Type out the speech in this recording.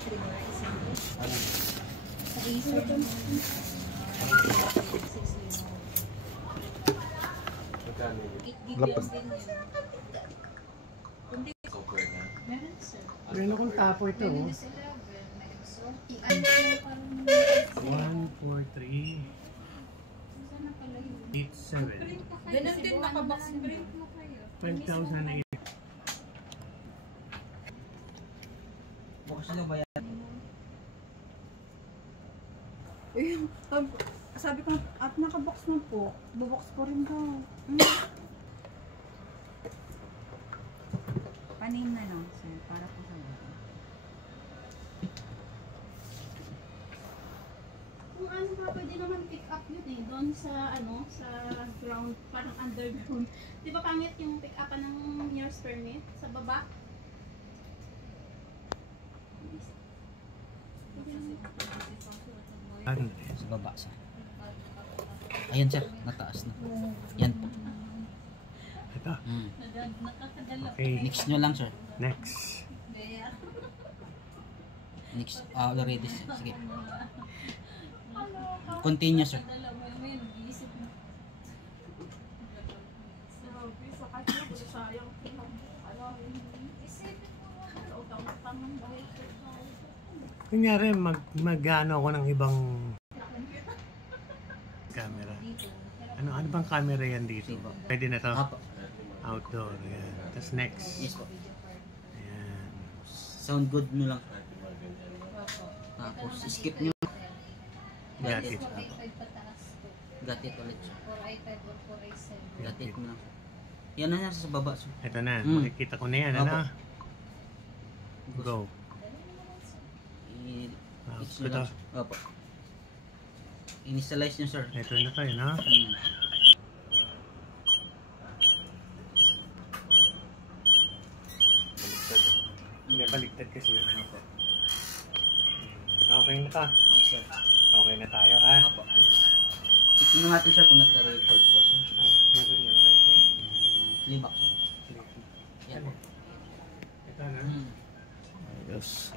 Sa Acer. Lapad. Meron akong tapo ito. 1, 4, 3, 8, 7. Ganun din nakabox print mo kayo. 12,008. Bukas nyo ba yan? Sabi ko, at nakabox mo po, bubox ko rin daw. Panin na lang, sir, para po sa mga. Kung ano ba, pwede naman pick up yun eh, doon sa, ano, sa ground, parang underground. Di ba pangit yung pick up ng years permit sa baba? Sa baba, sir. Ayan, sir. Nataas na. Yan po. Ito. Okay. Next nyo lang, sir. Next. Next. Already, sir. Sige. Continue, sir. Kunyari, mag-ano ako ng ibang camera. Ano bang camera yan dito? Pwede na to? Outdoor, yan. Tapos next. Yes po. Ayan. Sound good nyo lang. Tapos skip nyo. Got it. Got it ulit, sir. 4i5 or 4i7. Got it mo lang. Yan na yan sa baba, sir. Ito na. Makikita ko na yan. Ano? Go. Ito lang, sir. Opo. Initialize nyo, sir. Ito na tayo, no? Hindi, baliktad kasi yun. Okay na ka. Yes, sir. Okay na tayo, ha? Opo. Tignan natin, sir, kung nagre-record po, sir. Meron yung record. Playback, sir. Yan po. Ito na. Yes.